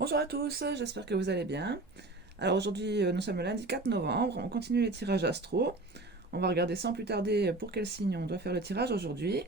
Bonjour à tous, j'espère que vous allez bien. Alors aujourd'hui, nous sommes le lundi 4 novembre, on continue les tirages astro. On va regarder sans plus tarder pour quel signe on doit faire le tirage aujourd'hui.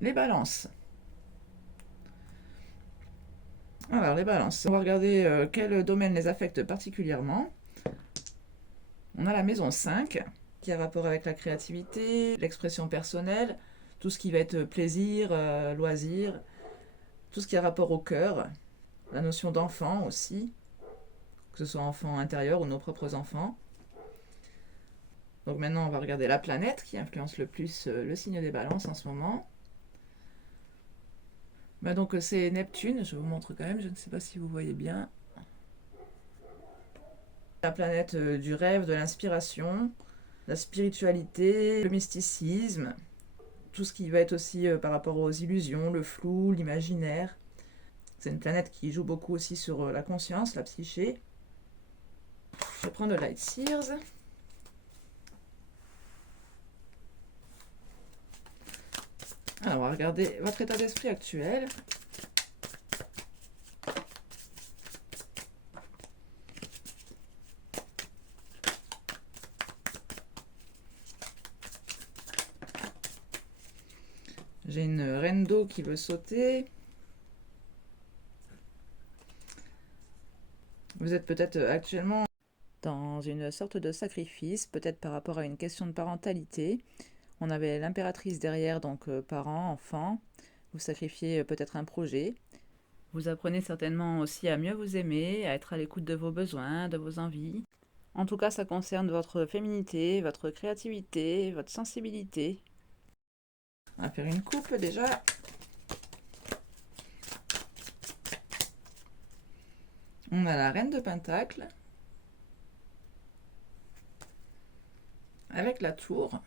Les balances. Alors les balances, on va regarder quel domaine les affecte particulièrement. On a la maison 5 qui a rapport avec la créativité, l'expression personnelle, tout ce qui va être plaisir, loisir, tout ce qui a rapport au cœur, la notion d'enfant aussi, que ce soit enfant intérieur ou nos propres enfants. Donc maintenant, on va regarder la planète qui influence le plus le signe des balances en ce moment. Donc c'est Neptune, je vous montre quand même, je ne sais pas si vous voyez bien. La planète du rêve, de l'inspiration, la spiritualité, le mysticisme, tout ce qui va être aussi par rapport aux illusions, le flou, l'imaginaire. C'est une planète qui joue beaucoup aussi sur la conscience, la psyché. Je prends le Light Sears. Alors, on va regarder votre état d'esprit actuel. J'ai une reine d'eau qui veut sauter. Vous êtes peut-être actuellement dans une sorte de sacrifice, peut-être par rapport à une question de parentalité. On avait l'impératrice derrière, donc parents, enfants. Vous sacrifiez peut-être un projet. Vous apprenez certainement aussi à mieux vous aimer, à être à l'écoute de vos besoins, de vos envies. En tout cas, ça concerne votre féminité, votre créativité, votre sensibilité. On va faire une coupe déjà. On a la reine de Pentacle avec la tour.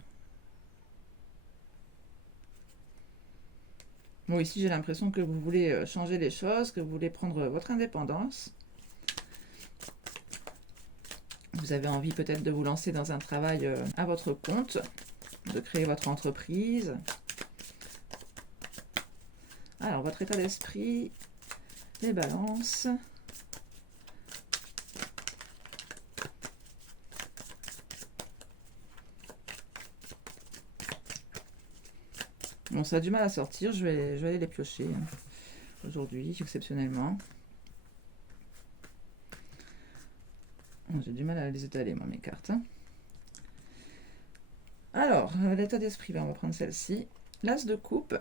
Bon, ici j'ai l'impression que vous voulez changer les choses, que vous voulez prendre votre indépendance. Vous avez envie peut-être de vous lancer dans un travail à votre compte, de créer votre entreprise. Alors, votre état d'esprit, les balances. Bon, ça a du mal à sortir, je vais aller les piocher aujourd'hui, exceptionnellement. J'ai du mal à les étaler, moi, mes cartes. Alors, l'état d'esprit, on va prendre celle-ci. L'as de coupe.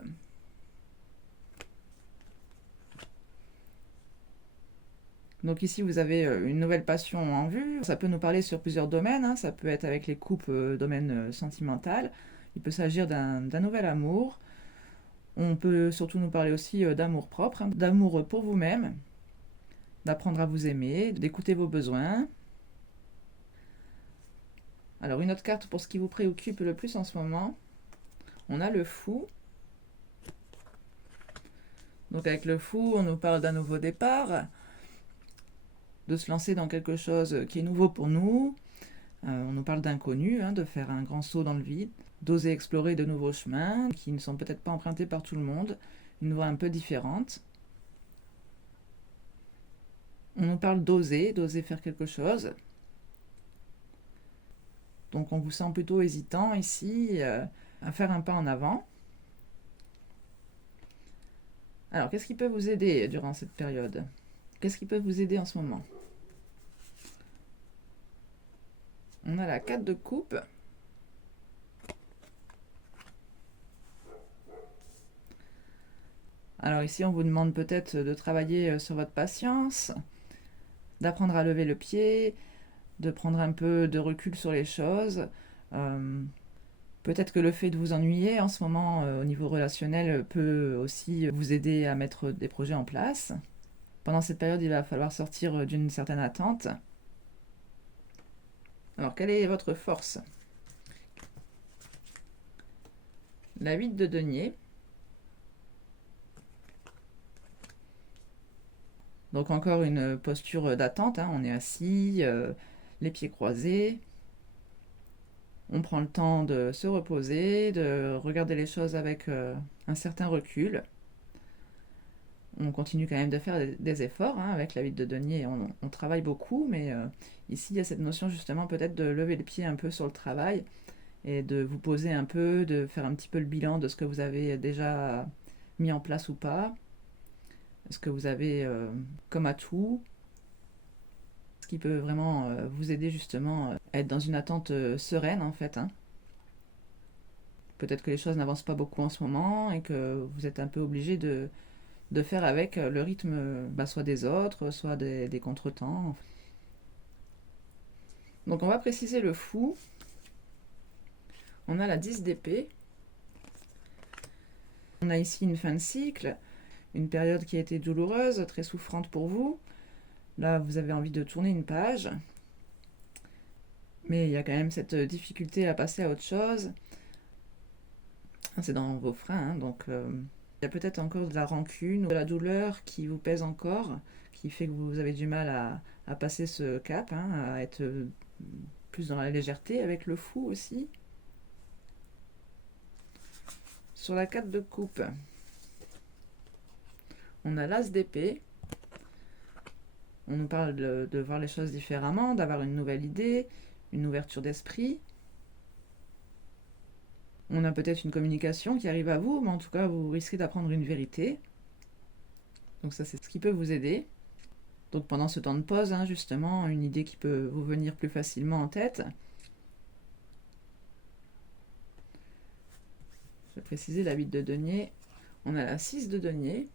Donc ici, vous avez une nouvelle passion en vue. Ça peut nous parler sur plusieurs domaines, hein. Ça peut être avec les coupes, domaine sentimental. Il peut s'agir d'un nouvel amour. On peut surtout nous parler aussi d'amour propre, hein, d'amour pour vous-même, d'apprendre à vous aimer, d'écouter vos besoins. Alors une autre carte pour ce qui vous préoccupe le plus en ce moment, on a le fou. Donc avec le fou, on nous parle d'un nouveau départ, de se lancer dans quelque chose qui est nouveau pour nous. On nous parle d'inconnu, hein, de faire un grand saut dans le vide, d'oser explorer de nouveaux chemins qui ne sont peut-être pas empruntés par tout le monde, une voie un peu différente. On nous parle d'oser faire quelque chose. Donc on vous sent plutôt hésitant ici à faire un pas en avant. Alors qu'est-ce qui peut vous aider durant cette période? Qu'est-ce qui peut vous aider en ce moment? On a la 4 de coupe. Alors ici, on vous demande peut-être de travailler sur votre patience, d'apprendre à lever le pied, de prendre un peu de recul sur les choses. Euh, Peut-être que le fait de vous ennuyer en ce moment au niveau relationnel peut aussi vous aider à mettre des projets en place. Pendant cette période, il va falloir sortir d'une certaine attente. Alors, quelle est votre force? La 8 de denier. Donc encore une posture d'attente, hein. On est assis, les pieds croisés. On prend le temps de se reposer, de regarder les choses avec un certain recul. On continue quand même de faire des efforts, hein, avec la 8 de denier, on travaille beaucoup, mais ici il y a cette notion justement peut-être de lever le pied un peu sur le travail et de vous poser un peu, de faire un petit peu le bilan de ce que vous avez déjà mis en place ou pas, ce que vous avez comme atout, ce qui peut vraiment vous aider justement à être dans une attente sereine en fait, hein. Peut-être que les choses n'avancent pas beaucoup en ce moment et que vous êtes un peu obligé de faire avec le rythme soit des autres, soit des contretemps. Donc on va préciser le fou. On a la 10 d'épée. On a ici une fin de cycle, une période qui a été douloureuse, très souffrante pour vous. Là, vous avez envie de tourner une page. Mais il y a quand même cette difficulté à passer à autre chose. C'est dans vos freins, hein, donc il y a peut-être encore de la rancune, de la douleur qui vous pèse encore, qui fait que vous avez du mal à passer ce cap, hein, à être plus dans la légèreté avec le fou aussi. Sur la 4 de coupe, on a l'as d'épée. On nous parle de voir les choses différemment, d'avoir une nouvelle idée, une ouverture d'esprit. On a peut-être une communication qui arrive à vous, mais en tout cas, vous risquez d'apprendre une vérité. Donc ça, c'est ce qui peut vous aider. Donc pendant ce temps de pause, hein, justement, une idée qui peut vous venir plus facilement en tête. Je vais préciser la 8 de denier. On a la 6 de denier.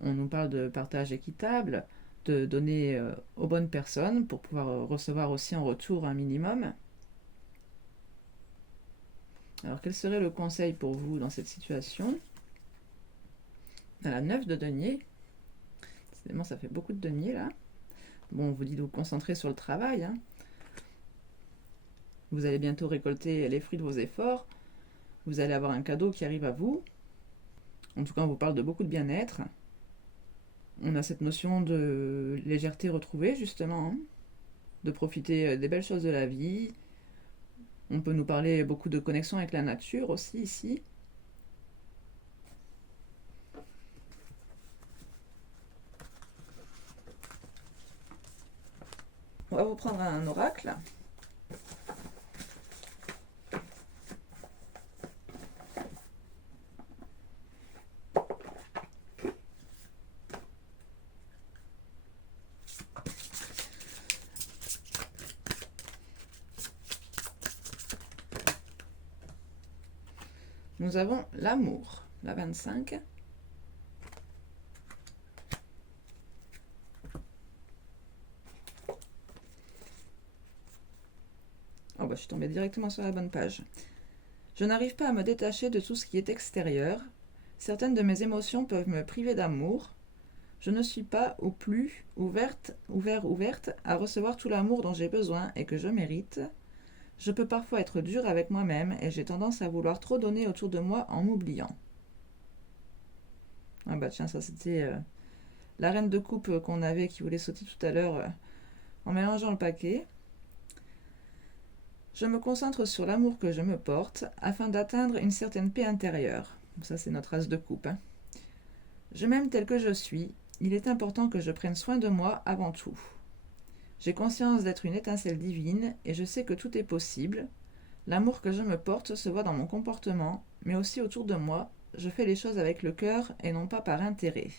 On nous parle de partage équitable, de donner aux bonnes personnes pour pouvoir recevoir aussi en retour un minimum. Alors quel serait le conseil pour vous dans cette situation? On a la 9 de denier. Décidément, ça fait beaucoup de denier là. Bon, on vous dit de vous concentrer sur le travail, hein. Vous allez bientôt récolter les fruits de vos efforts. Vous allez avoir un cadeau qui arrive à vous. En tout cas, on vous parle de beaucoup de bien-être. On a cette notion de légèreté retrouvée, justement, hein, de profiter des belles choses de la vie. On peut nous parler beaucoup de connexion avec la nature aussi, ici. On va vous prendre un oracle. Nous avons l'amour, la 25. Oh bah, je suis tombée directement sur la bonne page. Je n'arrive pas à me détacher de tout ce qui est extérieur. Certaines de mes émotions peuvent me priver d'amour. Je ne suis pas ou plus ouverte à recevoir tout l'amour dont j'ai besoin et que je mérite. Je peux parfois être dure avec moi-même et j'ai tendance à vouloir trop donner autour de moi en m'oubliant. Ah bah tiens, ça c'était la reine de coupe qu'on avait qui voulait sauter tout à l'heure en mélangeant le paquet. Je me concentre sur l'amour que je me porte afin d'atteindre une certaine paix intérieure. Ça c'est notre as de coupe, hein. Je m'aime tel que je suis. Il est important que je prenne soin de moi avant tout. J'ai conscience d'être une étincelle divine et je sais que tout est possible. L'amour que je me porte se voit dans mon comportement, mais aussi autour de moi. Je fais les choses avec le cœur et non pas par intérêt.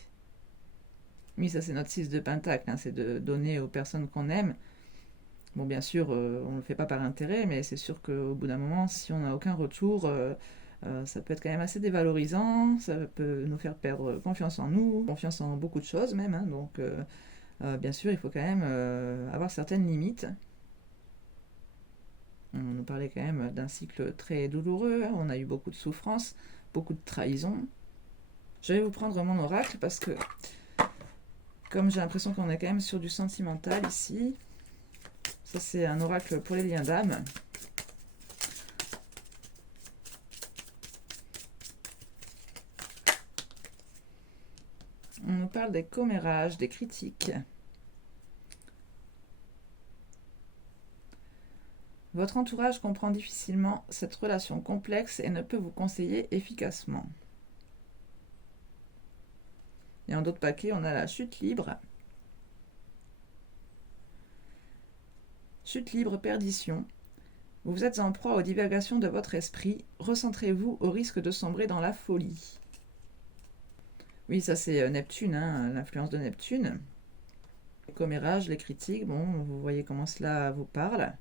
Oui, ça c'est notre 6 de pentacle, hein, c'est de donner aux personnes qu'on aime. Bon, bien sûr, on ne le fait pas par intérêt, mais c'est sûr qu'au bout d'un moment, si on n'a aucun retour, ça peut être quand même assez dévalorisant, ça peut nous faire perdre confiance en nous, confiance en beaucoup de choses même, hein, donc bien sûr, il faut quand même avoir certaines limites. On nous parlait quand même d'un cycle très douloureux, hein, on a eu beaucoup de souffrances, beaucoup de trahison. Je vais vous prendre mon oracle parce que, comme j'ai l'impression qu'on est quand même sur du sentimental ici, ça c'est un oracle pour les liens d'âme. On nous parle des commérages, des critiques. Votre entourage comprend difficilement cette relation complexe et ne peut vous conseiller efficacement. Et en d'autres paquets, on a la chute libre. Chute libre, perdition. Vous êtes en proie aux divagations de votre esprit. Recentrez-vous au risque de sombrer dans la folie. Oui, ça c'est Neptune, hein, l'influence de Neptune. Les commérages, les critiques, bon, vous voyez comment cela vous parle.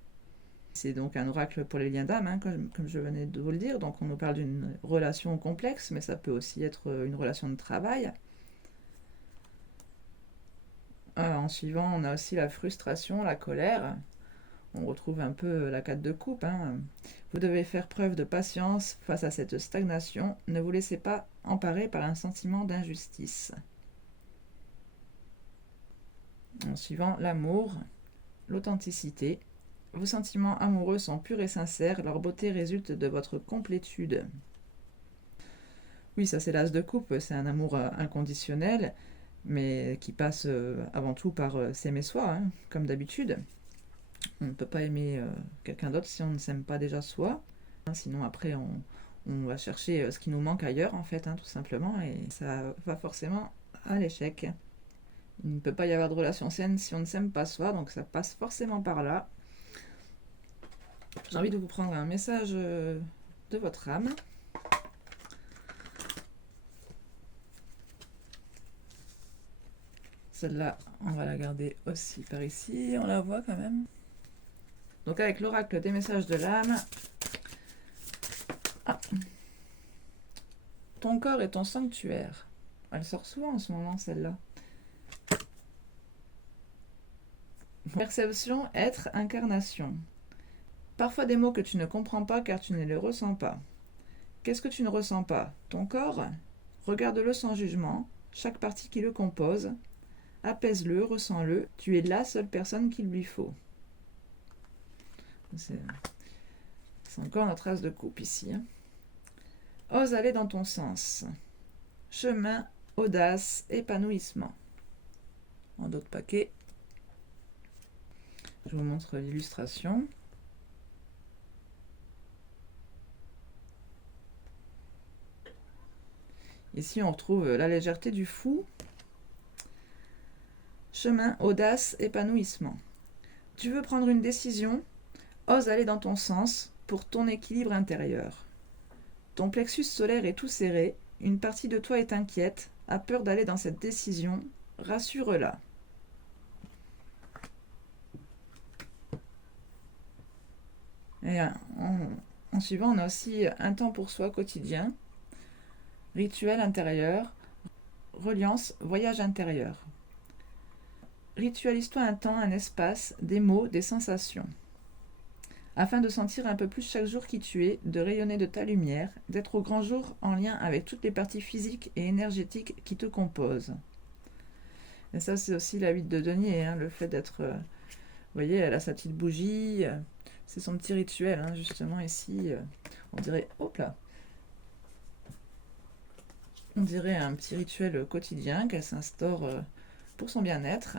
C'est donc un oracle pour les liens d'âme, hein, comme je venais de vous le dire. Donc on nous parle d'une relation complexe, mais ça peut aussi être une relation de travail. En suivant, on a aussi la frustration, la colère. On retrouve un peu la 4 de coupe. Hein. Vous devez faire preuve de patience face à cette stagnation. Ne vous laissez pas emparer par un sentiment d'injustice. En suivant, l'amour, l'authenticité. Vos sentiments amoureux sont purs et sincères. Leur beauté résulte de votre complétude. Oui, ça c'est l'as de coupe. C'est un amour inconditionnel, mais qui passe avant tout par s'aimer soi, hein, comme d'habitude. On ne peut pas aimer quelqu'un d'autre si on ne s'aime pas déjà soi. Sinon après on va chercher ce qui nous manque ailleurs en fait, hein, tout simplement, et ça va forcément à l'échec. Il ne peut pas y avoir de relation saine si on ne s'aime pas soi, donc ça passe forcément par là. J'ai envie de vous prendre un message de votre âme. Celle-là, on va la garder aussi par ici, on la voit quand même. Donc avec l'oracle des messages de l'âme, ton corps est ton sanctuaire. Elle sort souvent en ce moment, celle-là. Perception, être, incarnation. Parfois des mots que tu ne comprends pas car tu ne les ressens pas. Qu'est-ce que tu ne ressens pas? Ton corps? Regarde-le sans jugement, chaque partie qui le compose. Apaise-le, ressens-le, tu es la seule personne qu'il lui faut. C'est encore notre as de coupe ici. Hein. Ose aller dans ton sens. Chemin, audace, épanouissement. En d'autres paquets. Je vous montre l'illustration. Ici, on retrouve la légèreté du fou. Chemin, audace, épanouissement. Tu veux prendre une décision? Ose aller dans ton sens pour ton équilibre intérieur. Ton plexus solaire est tout serré, une partie de toi est inquiète, a peur d'aller dans cette décision, rassure-la. Et en suivant, on a aussi un temps pour soi quotidien, rituel intérieur, reliance, voyage intérieur. Ritualise-toi un temps, un espace, des mots, des sensations. Afin de sentir un peu plus chaque jour qui tu es, de rayonner de ta lumière, d'être au grand jour en lien avec toutes les parties physiques et énergétiques qui te composent. Et ça, c'est aussi la 8 de denier, hein, le fait d'être... vous voyez, elle a sa petite bougie, c'est son petit rituel, hein, justement, ici. On dirait... Hop là! On dirait un petit rituel quotidien qu'elle s'instaure pour son bien-être.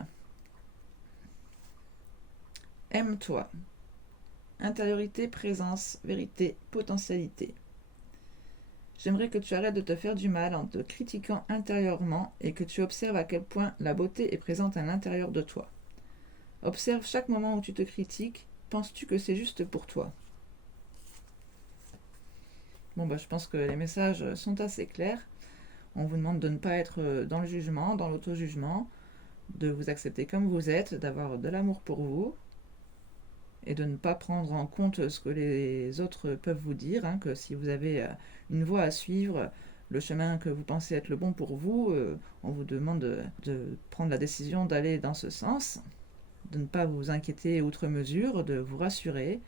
Aime-toi. Intériorité, présence, vérité, potentialité. J'aimerais que tu arrêtes de te faire du mal en te critiquant intérieurement et que tu observes à quel point la beauté est présente à l'intérieur de toi. Observe chaque moment où tu te critiques. Penses-tu que c'est juste pour toi? Bon, je pense que les messages sont assez clairs. On vous demande de ne pas être dans le jugement, dans l'auto-jugement, de vous accepter comme vous êtes, d'avoir de l'amour pour vous, et de ne pas prendre en compte ce que les autres peuvent vous dire, hein, que si vous avez une voie à suivre, le chemin que vous pensez être le bon pour vous, on vous demande de prendre la décision d'aller dans ce sens, de ne pas vous inquiéter outre mesure, de vous rassurer.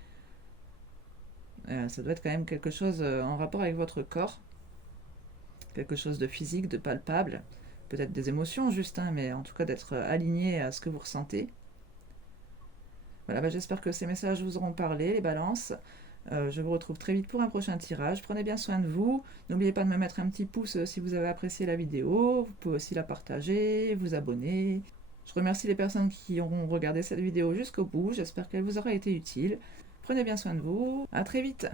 Ça doit être quand même quelque chose en rapport avec votre corps, quelque chose de physique, de palpable, peut-être des émotions juste, hein, mais en tout cas d'être aligné à ce que vous ressentez. Voilà, j'espère que ces messages vous auront parlé, les balances. Je vous retrouve très vite pour un prochain tirage. Prenez bien soin de vous. N'oubliez pas de me mettre un petit pouce si vous avez apprécié la vidéo. Vous pouvez aussi la partager, vous abonner. Je remercie les personnes qui auront regardé cette vidéo jusqu'au bout. J'espère qu'elle vous aura été utile. Prenez bien soin de vous. À très vite.